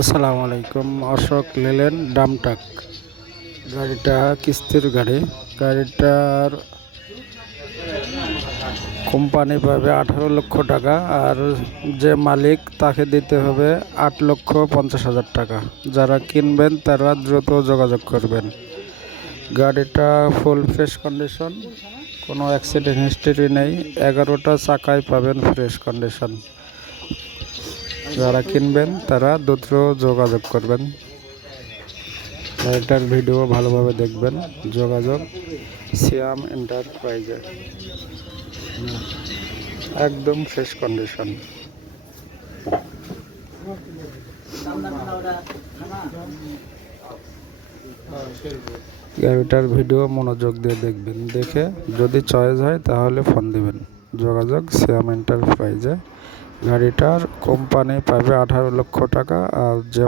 আসসালামু আলাইকুম, অশোক লেলেন, ডামটাক। গাড়িটা কিস্তির গাড়ি। গাড়িটার কোম্পানি পাবে আঠারো লক্ষ টাকা আর যে মালিক তাকে দিতে হবে আট লক্ষ পঞ্চাশ হাজার টাকা। যারা কিনবেন তারা দ্রুত যোগাযোগ করবেন। গাড়িটা ফুল ফ্রেশ কন্ডিশন কোনো অ্যাক্সিডেন্ট হিস্ট্রি নেই। এগারোটা চাকায় পাবেন ফ্রেশ কন্ডিশন যারা কিনবেন, তারা দ্রুত যোগাযোগ করবেন। গাড়িটার ভিডিও ভালোভাবে দেখবেন, যোগাযোগ সিয়াম এন্টারপ্রাইজে। একদম ফ্রেশ কন্ডিশন গাড়িটার ভিডিও মনোযোগ দিয়ে দেখবেন, দেখে যদি চয়েস হয় তাহলে ফোন দিবেন। যোগাযোগ সিয়াম এন্টারপ্রাইজে। গাড়িটার কোম্পানি পাবে আঠারো লক্ষ টাকা আর যে